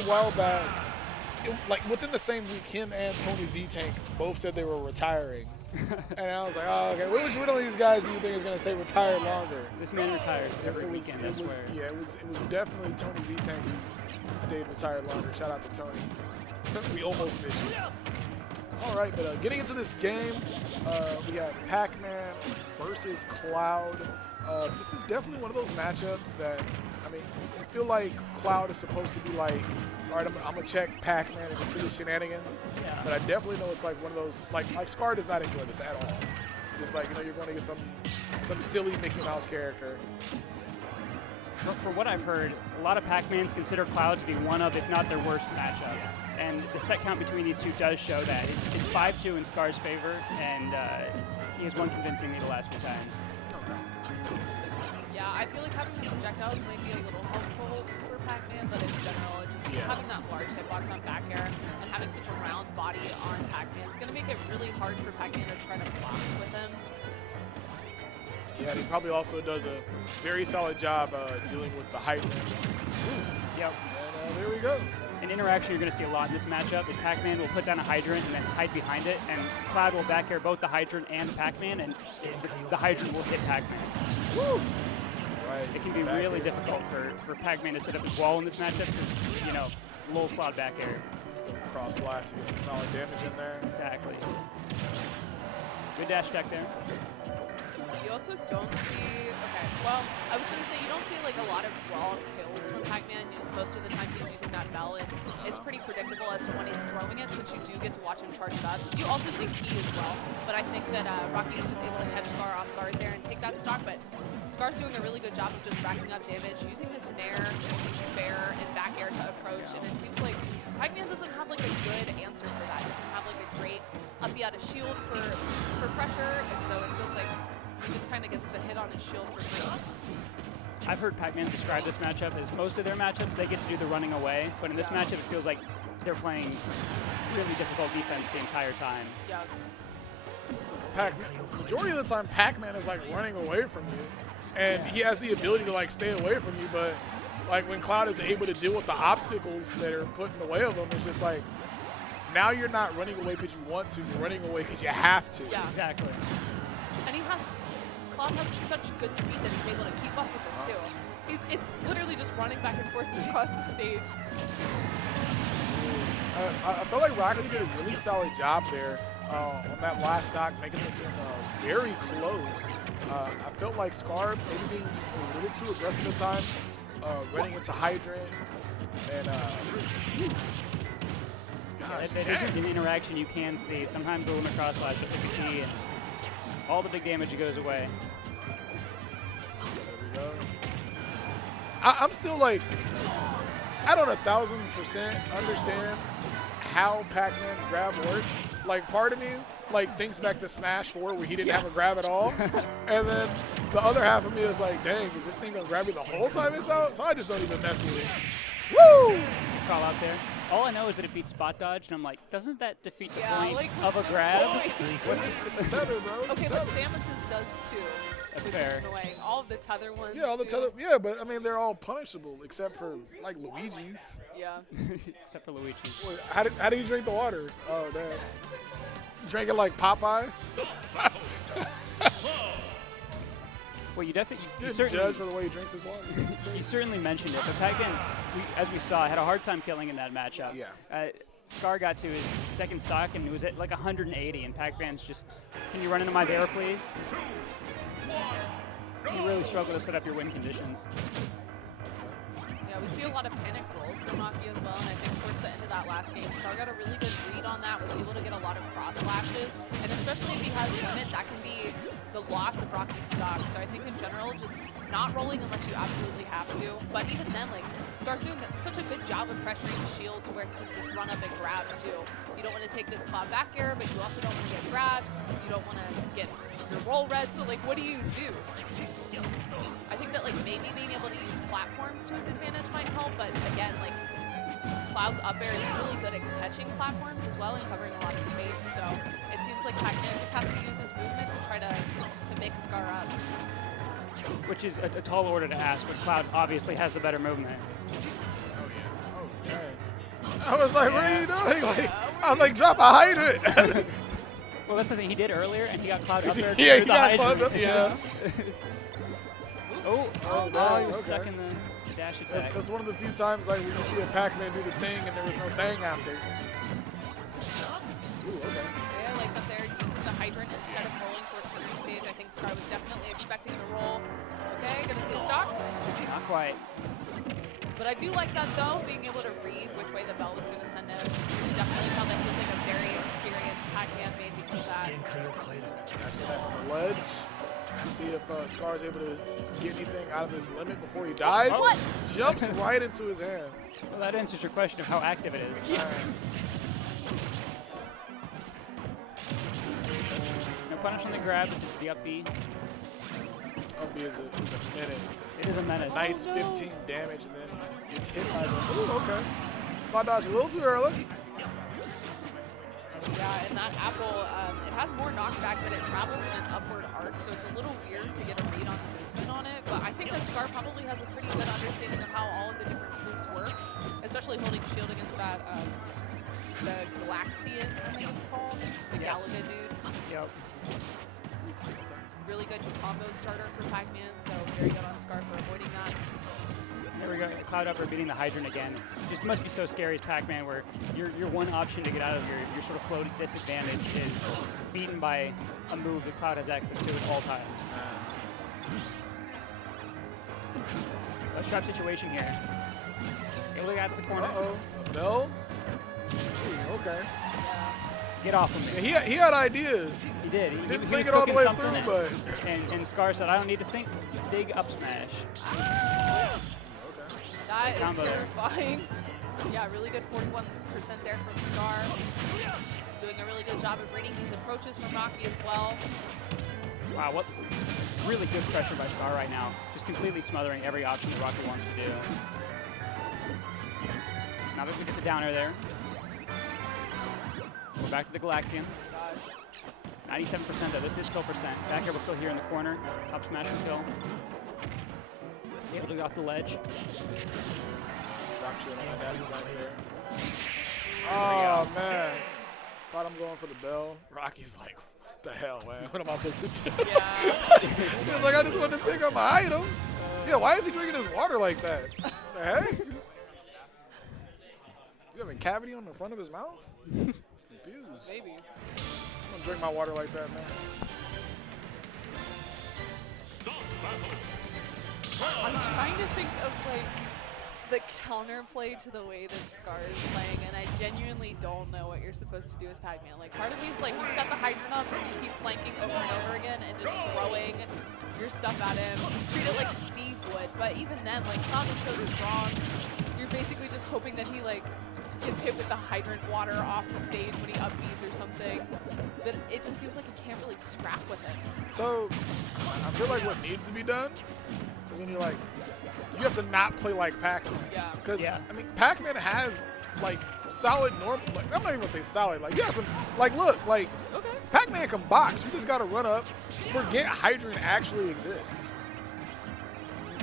a while back, like within the same week, him and Tony Z-Tank both said they were retiring. And I was like, oh, okay. Which one of these guys do you think is going to say retire longer? This man retires every weekend, I swear. Yeah, it was definitely Tony Z-Tank who stayed retired longer. Shout out to Tony. We almost missed you. All right, but getting into this game, we have Pac-Man versus Cloud. This is definitely one of those matchups that, I mean, I feel like Cloud is supposed to be like, all right, I'm going to check Pac-Man and the silly shenanigans. Yeah. But I definitely know it's like one of those, like Skar does not enjoy this at all. Just like, you're going to get some silly Mickey Mouse character. For what I've heard, a lot of Pac-Mans consider Cloud to be one of, if not their worst matchup. And the set count between these two does show that. It's 5-2 in Skar's favor, and he has won convincingly the last few times. Yeah, I feel like having the projectiles might be a little helpful for Pac-Man, but in general, just having that large hitbox on back air and having such a round body on Pac-Man is going to make it really hard for Pac-Man to try to box with him. Yeah, and he probably also does a very solid job dealing with the hydrant. Yep. And there we go. An interaction you're going to see a lot in this matchup is Pac-Man will put down a hydrant and then hide behind it, and Cloud will back air both the hydrant and Pac-Man, and the hydrant will hit Pac-Man. Woo! Right. It can be really difficult for Pac-Man to set up his wall in this matchup because, low Cloud back air. Cross slash to get some solid damage in there. Exactly. Good dash attack there. You also don't see, okay, well, I was going to say you don't see like a lot of raw kills from Pac-Man. Most of the time he's using that bell, and it's pretty predictable as to when he's throwing it since you do get to watch him charge dodge. You also see key as well, but I think that Rocke was just able to catch Skar off guard there and take that stock, but Skar's doing a really good job of just racking up damage, using this nair, using fair and back air to approach, and it seems like Pac-Man doesn't have like a good answer for that. He doesn't have like a great up B out of shield for pressure, and so it feels like he just kind of gets to hit on his shield for free. I've heard Pac-Man describe this matchup as most of their matchups, they get to do the running away, but in this matchup, it feels like they're playing really difficult defense the entire time. Yeah. Pac-Man, majority of the time, Pac-Man is like running away from you, and he has the ability to like stay away from you, but like when Cloud is able to deal with the obstacles that are put in the way of him, it's just like, now you're not running away because you want to, you're running away because you have to. Yeah. Exactly. And Cloud has such good speed that he's able to keep up with him too. It's literally just running back and forth across the stage. I felt like Rocke did a really solid job there on that last stock, making this one very close. I felt like Skar maybe being just a little too aggressive at times, running into hydrant, and gosh, That isn't an interaction you can see. Sometimes the limit cross slash will pick a key, and all the big damage goes away. There we go. I'm still like, I don't 1,000% understand how Pac-Man grab works. Like, part of me like thinks back to Smash 4 where he didn't have a grab at all, and then the other half of me is like, dang, is this thing gonna grab me the whole time it's out? So I just don't even mess with it. Woo! Crawl out there. All I know is that it beats spot dodge, and I'm like, doesn't that defeat the point like, of a grab? It's a tether, bro. It's Okay, a but tether. Samus's does too. That's which fair. is annoying. All of the tether ones. Yeah, all the tether. Yeah, but I mean, they're all punishable except for like Luigi's. Yeah. Except for Luigi. Wait, how do you drink the water? Oh, damn. Drink it like Popeye? Well, you definitely, you Good certainly, judge for the way he drinks his water. you certainly mentioned it, but Pac-Man, as we saw, had a hard time killing in that matchup. Yeah. Skar got to his second stock and it was at like 180, and Pac-Man's just, can you run into my bear, please? You really struggle to set up your win conditions. Yeah, we see a lot of panic rolls from Rocke as well, and I think towards the end of that last game, Skar got a really good read on that, was able to get a lot of cross slashes, and especially if he has limit, that can be the loss of Rocke's stock. So I think in general, just not rolling unless you absolutely have to. But even then, like, Skar's doing such a good job of pressuring the shield to where he can just run up and grab too. You don't want to take this Cloud back air, but you also don't want to get grabbed. You don't want to get your roll red, so like, what do you do? I think that like maybe being able to use platforms to his advantage might help, but again, like, Cloud's up air is really good at catching platforms as well and covering a lot of space, so it seems like Pac-Man just has to use his movement to try to mix Skar up. Which is a tall order to ask, but Cloud obviously has the better movement. Oh, yeah. Oh, yeah. I was like, what are you doing? Like, I'm like, drop a hydrant. Well, that's the thing he did earlier, and he got Cloud up there. Yeah, he through the got hydrant. Cloud up, yeah. Oh, no, he was okay. stuck in the dash attack. That's one of the few times like when you see a Pac-Man do the thing and there was no thing after. Ooh, okay. Yeah, I like that they're using the hydrant instead of rolling towards center stage. I think Skar was definitely expecting the roll. Okay, gonna see a stock. Not quite. But I do like that though, being able to read which way the bell was gonna send him. Definitely felt that he's like a very experienced Pac-Man made because of that. Dash attack on the ledge. See if Skar is able to get anything out of his limit before he dies. What? Jumps right into his hands. Well, that answers your question of how active it is. Yeah. No punish on the grab, just the up B. Up B is a menace. It is a menace. Nice 15 damage and then gets hit by the. Ooh, okay. Spot dodge a little too early. Yeah, and that apple, it has more knockback, but it travels in an upward arc, so it's a little weird to get a read on the movement on it. But I think that Skar probably has a pretty good understanding of how all of the different fruits work, especially holding shield against that, the Galaxian, I think it's called, the Galaga dude. Yep. Really good combo starter for Pac-Man, so very good on Skar for avoiding that. There we go. Cloud upper beating the hydrant again. Just must be so scary as Pac-Man, where your one option to get out of your sort of floating disadvantage is beaten by a move that Cloud has access to at all times. Let's trap situation here. Able to get out of the corner. Uh-oh. A bell? Ooh, okay. Get off of me. Yeah, he had ideas. He did. He Didn't was think it all the cooking way something through, in. but. And Skar said, I don't need to think. Dig up smash. That is combo there. terrifying. Yeah, really good 41% there from Skar. Doing a really good job of reading these approaches from Rocke as well. Wow, what really good pressure by Skar right now. Just completely smothering every option that Rocke wants to do. Now that we get the downer there. We're back to the Galaxian. 97% though, this is kill percent. Back here, we're still here in the corner. Up smash and kill. Able to get off the ledge. Drop shield on that dash attack there. Oh, man. Thought I'm going for the bell. Rocky's like, what the hell, man? What am I supposed to do? Yeah. He's like, I just wanted to pick up my item. Yeah, why is he drinking his water like that? The heck? You have a cavity on the front of his mouth? Confused. Maybe. I'm gonna drink my water like that, man. I'm trying to think of like the counterplay to the way that Skar is playing, and I genuinely don't know what you're supposed to do as Pac-Man. Like, part of me is like, you set the hydrant up and you keep flanking over and over again and just throwing your stuff at him. Treat it like Steve would, but even then, like, Cloud is so strong, you're basically just hoping that he like gets hit with the hydrant water off the stage when he up Bs or something. But it just seems like he can't really scrap with it. So, I feel like what needs to be done is when you're like, you have to not play like Pac-Man. Yeah. Because, Yeah. I mean, Pac-Man has, like, solid normal, like, I'm not even gonna say solid, like, yeah, some, like, look, like, Okay. Pac-Man can box. You just gotta run up, forget hydrant actually exists.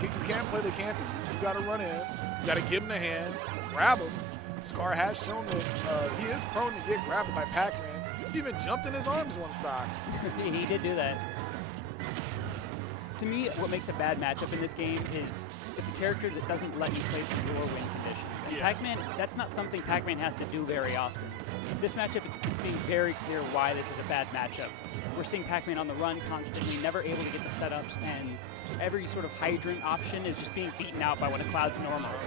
You can't play the campy. You gotta run in, you gotta give him the hands, grab him. Skar has shown that he is prone to get grabbed by Pac-Man. He even jumped in his arms one stock. He did do that. To me, what makes a bad matchup in this game is it's a character that doesn't let you play to your win conditions. And Pac-Man, that's not something Pac-Man has to do very often. This matchup, it's being very clear why this is a bad matchup. We're seeing Pac-Man on the run constantly, never able to get the setups, and every sort of hydrant option is just being beaten out by one of Cloud's normals.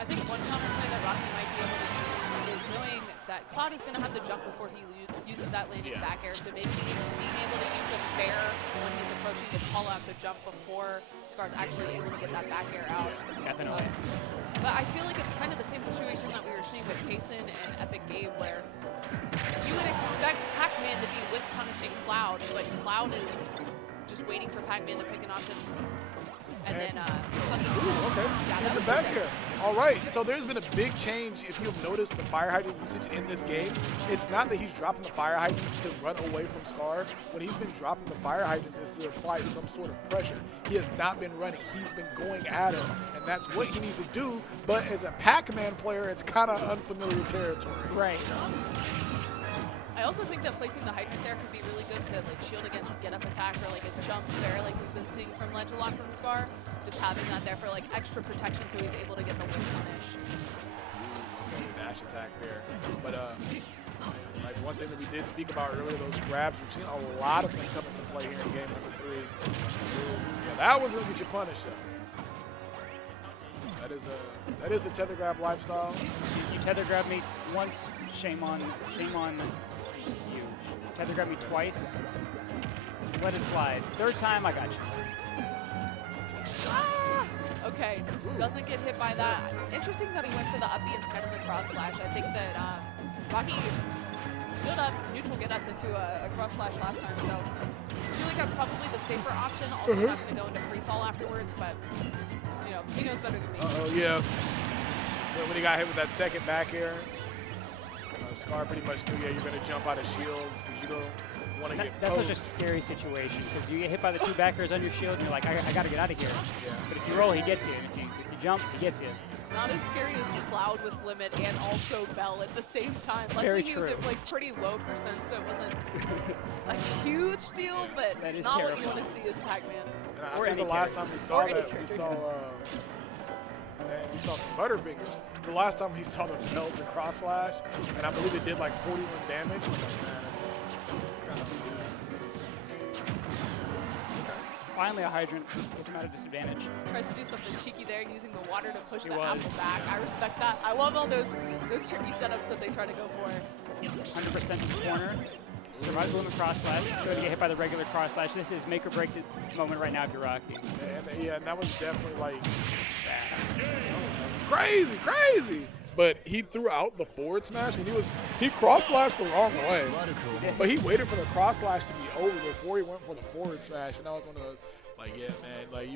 I think one counterplay that Rocke might be able to use is knowing that Cloud is going to have to jump before he uses that landing back air, so maybe being able to use a fair when he's approaching to call out the jump before Skar's actually able to get that back air out. Definitely. But I feel like it's kind of the same situation that we were seeing with Payson and Epic Gabe, where you would expect Pac-Man to be with punishing Cloud, but Cloud is just waiting for Pac-Man to pick an option. And then, Ooh, okay. yeah, See that the was back good. here. All right, so there's been a big change. If you've noticed the fire hydrant usage in this game, it's not that he's dropping the fire hydrants to run away from Skar. When he's been dropping the fire hydrants, it's to apply some sort of pressure. He has not been running. He's been going at him, and that's what he needs to do. But as a Pac-Man player, it's kind of unfamiliar territory. Right. I also think that placing the hydrant there could be really good to like shield against get-up attack or like a jump there like we've been seeing from Ledge a lot from Skar. Just having that there for like extra protection so he's able to get the win punish. Okay, dash attack there. But like one thing that we did speak about earlier, those grabs, we've seen a lot of them come into play here in game number 3. Yeah, that one's gonna get you punished though. That is the tether grab lifestyle. You tether grab me once, shame on you. Tether grab me twice, let it slide. Third time, I got you. Ah! Okay, doesn't get hit by that. Interesting that he went for the uppy instead of the cross slash. I think that Rocke stood up, neutral get up into a cross slash last time, so I feel like that's probably the safer option. Also not going to go into free fall afterwards, but you know, he knows better than me. Uh-oh, yeah. But when he got hit with that second back air, Skar pretty much knew, yeah, you're going to jump out of shields because you don't want to get That's poked. such a scary situation because you get hit by the 2 backers on your shield and you're like, I got to get out of here. Yeah. But if you roll, he gets you. If you jump, he gets you. Not as scary as Cloud with Limit and also Bell at the same time. Very Luckily he was true. at like pretty low percent, so it wasn't a huge deal, but That is not what you terrifying. want to see as Pac-Man. And I Or think the any last character. time we saw Or any that, we character. saw we saw some Butterfingers. The last time we saw the bell to cross slash, and I believe it did like 41 damage. I'm like, man, it's kind of Finally, a hydrant puts him at a disadvantage. Tries to do something cheeky there, using the water to push He the was. apple back. I respect that. I love all those tricky setups that they try to go for. 100% in the corner. Survives the limit cross slash. It's going to get hit by the regular cross slash. This is make or break the moment right now if you're Rocke. and that was definitely like crazy, crazy. But he threw out the forward smash when he cross slashed the wrong way. But he waited for the cross slash to be over before he went for the forward smash, and that was one of those like, yeah, man, like